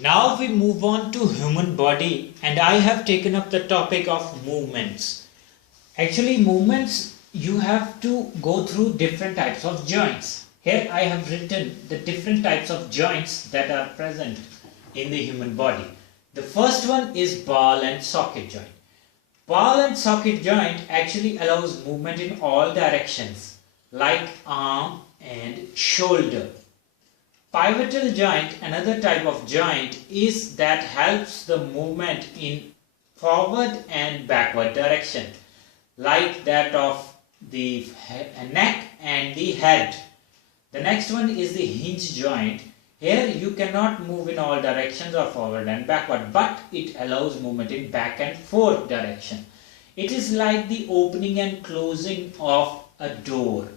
Now we move on to human body, and I have taken up the topic of movements. Actually, movements, you have to go through different types of joints. Here I have written the different types of joints that are present in the human body. The first one is ball and socket joint. Ball and socket joint actually allows movement in all directions, like arm and shoulder. Pivotal joint, another type of joint, is that helps the movement in forward and backward direction, like that of the neck and the head. The next one is the hinge joint. Here you cannot move in all directions or forward and backward, but it allows movement in back and forth direction. It is like the opening and closing of a door.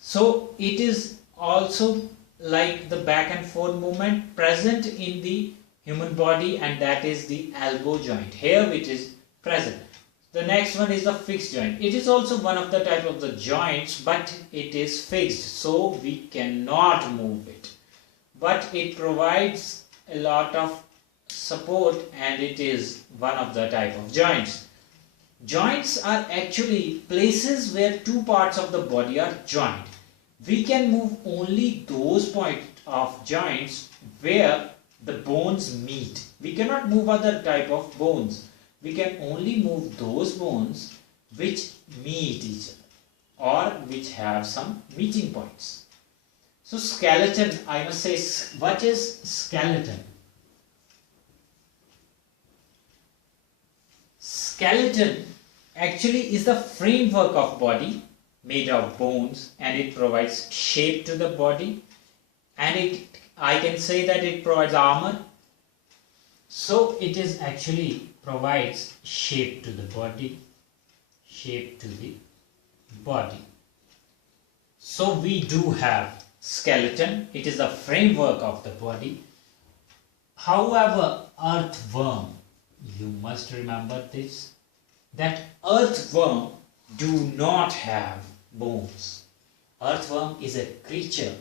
So it is also like the back and forth movement present in the human body, and that is the elbow joint here which is present. The next one is the fixed joint. It is also one of the type of the joints, but it is fixed, so we cannot move it. But it provides a lot of support, and it is one of the type of joints. Joints are actually places where two parts of the body are joined. We can move only those points of joints where the bones meet. We cannot move other type of bones. We can only move those bones which meet each other or which have some meeting points. So skeleton, I must say, what is skeleton? Skeleton actually is the framework of body made of bones, and it provides shape to the body, and I can say that it provides armor. So it is actually provides shape to the body, So we do have skeleton. It is the framework of the body. However, earthworm, you must remember this, that earthworm do not have bones. Earthworm is a creature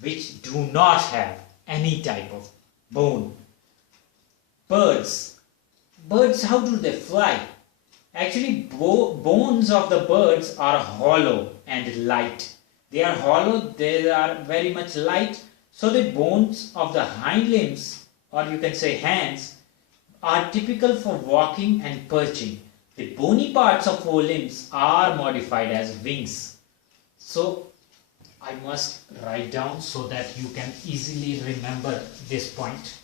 which do not have any type of bone. Birds, how do they fly? Actually, bones of the birds are hollow and light. They are hollow, they are very much light. So the bones of the hind limbs, or you can say hands, are typical for walking and perching. The bony parts of forelimbs are modified as wings. So I must write down so that you can easily remember this point.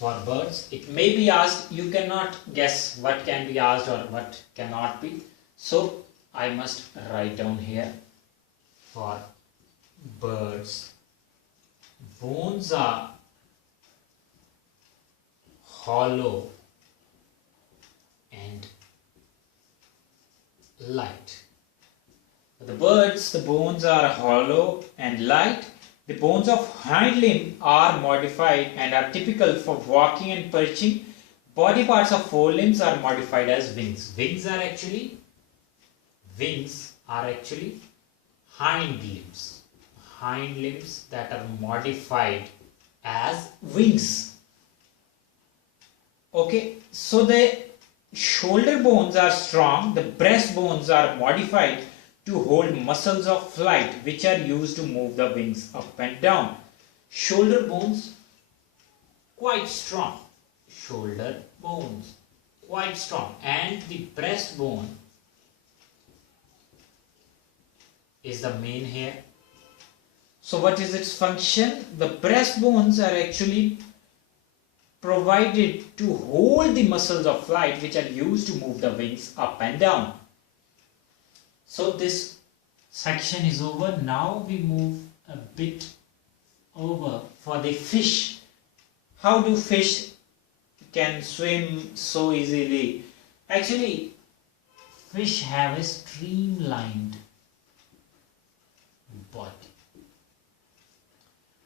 For birds, it may be asked, you cannot guess what can be asked or what cannot be. So I must write down here, for birds, bones are hollow and light. For the birds, the bones are hollow and light. The bones of hind limb are modified and are typical for walking and perching. Body parts of forelimbs are modified as wings. Wings are actually hind limbs. Hind limbs that are modified as wings. Okay, so the shoulder bones are strong, the breast bones are modified to hold muscles of flight which are used to move the wings up and down. Shoulder bones quite strong. And the breastbone is the main here. So what is its function? The breastbones are actually provided to hold the muscles of flight which are used to move the wings up and down. So this section is over. Now we move a bit over for the fish. How do fish can swim so easily? Actually, fish have a streamlined body.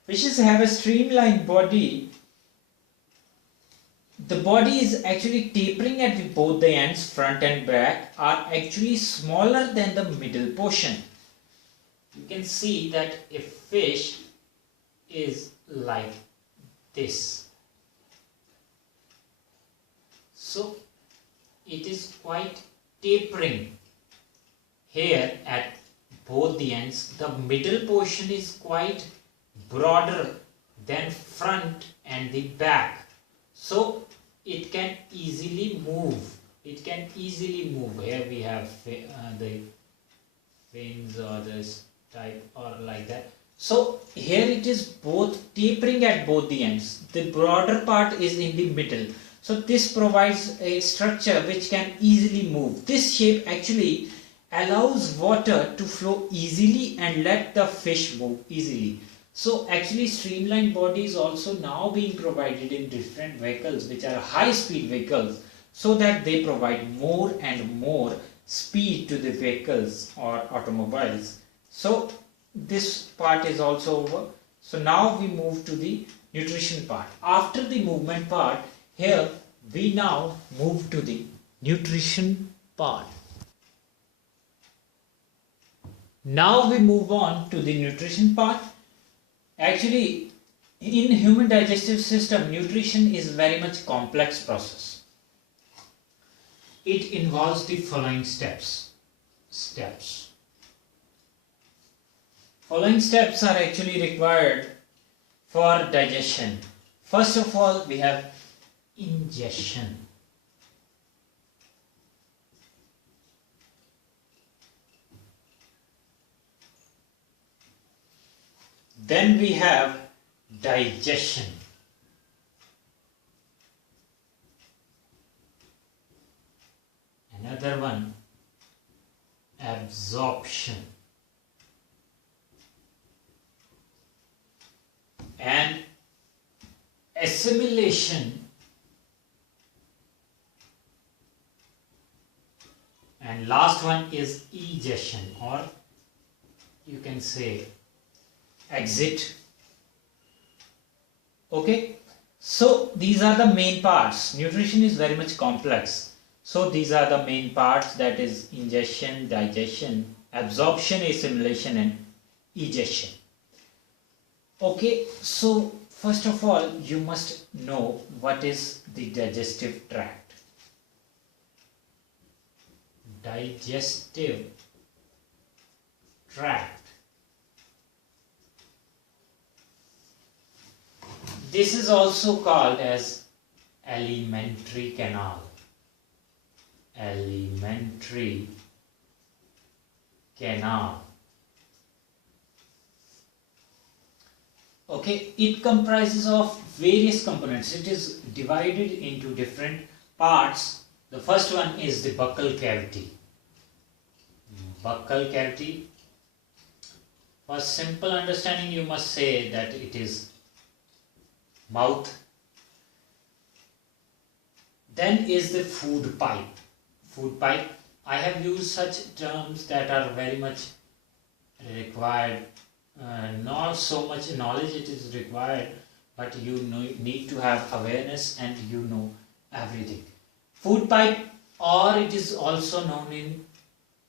Fishes have a streamlined body. The body is actually tapering at both the ends, front and back, are actually smaller than the middle portion. You can see that a fish is like this. So it is quite tapering here at both the ends. The middle portion is quite broader than front and the back. So it can easily move. It can easily move. Here we have the fins or this type or like that. So here it is both tapering at both the ends. The broader part is in the middle. So this provides a structure which can easily move. This shape actually allows water to flow easily and let the fish move easily. So actually streamlined body is also now being provided in different vehicles which are high speed vehicles, so that they provide more and more speed to the vehicles or automobiles. So this part is also over. So now we move to the nutrition part. After the movement part, here we now move to the nutrition part. Now we move on to the nutrition part. Actually, in human digestive system, nutrition is very much complex process. It involves the following steps. Following steps are actually required for digestion. First of all, we have ingestion. Then we have digestion. Another one, absorption. And assimilation. And last one is egestion, or you can say exit. Okay, so these are the main parts. Nutrition is very much complex. So these are the main parts, that is ingestion, digestion, absorption, assimilation and egestion. Okay, so first of all you must know what is the digestive tract. Digestive tract. This is also called as alimentary canal. Alimentary canal. Okay, it comprises of various components. It is divided into different parts. The first one is the buccal cavity. Buccal cavity. For simple understanding, you must say that it is mouth. Then is the food pipe. Food pipe. I have used such terms that are very much required. Not so much knowledge it is required, but you need to have awareness and you know everything. Food pipe, or it is also known in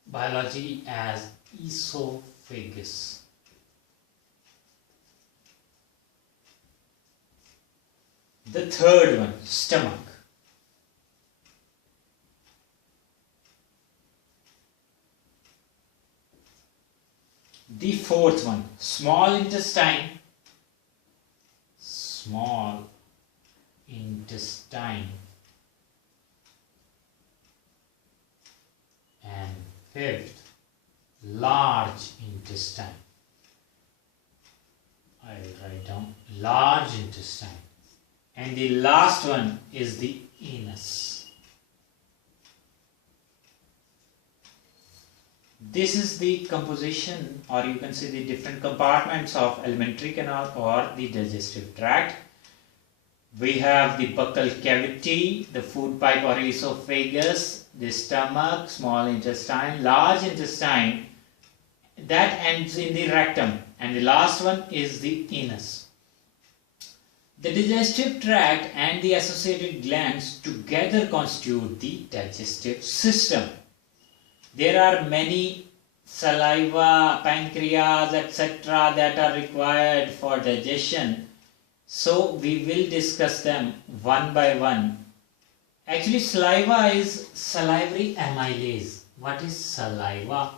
biology as esophagus. The third one, stomach. The fourth one, small intestine. Small intestine. And fifth, large intestine. I will write down large intestine. And the last one is the anus. This is the composition, or you can say the different compartments of alimentary canal or the digestive tract. We have the buccal cavity, the food pipe or esophagus, the stomach, small intestine, large intestine, that ends in the rectum, and the last one is the anus. The digestive tract and the associated glands together constitute the digestive system. There are many saliva, pancreas, etc. that are required for digestion. So we will discuss them one by one. Actually, saliva is salivary amylase. What is saliva?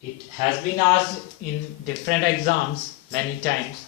It has been asked in different exams many times.